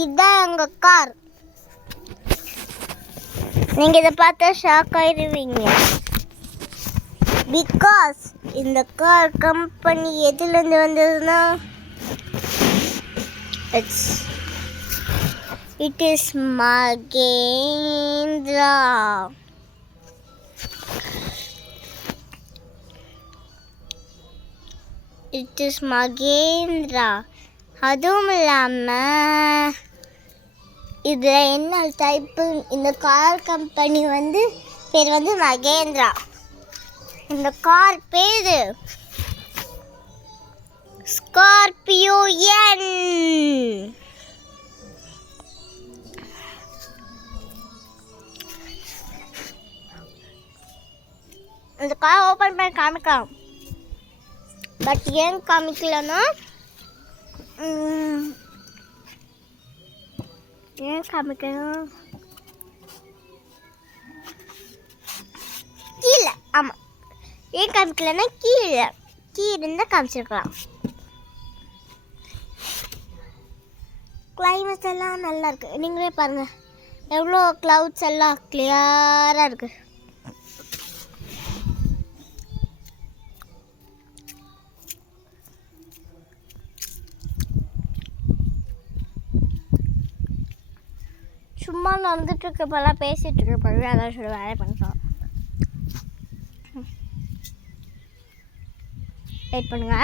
இதுதான் எங்கள் கார். நீங்கள் இதை பார்த்தா ஷாக் ஆயிடுவீங்க. பிகாஸ் இந்த கார் கம்பெனி எதுலேருந்து வந்ததுன்னா it is Mahindra. It is Mahindra. அதுவும் இல்லாமல் இதில் என்ன டைப்பு, இந்த கார் கம்பெனி பேர் மகேந்திரா. இந்த கார் பேர் ஸ்கார்பியோ என். இந்த கார் ஓப்பன் பண்ணி காமிக்கலாம். பட் ஏன் காமிக்கலன்னா ஏன் காமிக்கணும் கீழே. ஆமாம், ஏன் காமிக்கலன்னா கீழே இருந்தால் காமிச்சிருக்கலாம். கிளைமேட் எல்லாம் நல்லா இருக்குது. நீங்களே பாருங்கள் எவ்வளோ க்ளவுட்ஸ் எல்லாம் கிளியராக இருக்குது. சும்மா நடந்துட்டு இருக்கப்பெல்லாம் பேசிகிட்டு இருக்கப்பவே அதான் சொல்லி வேலை பண்ணுறோம். வெயிட் பண்ணுங்க.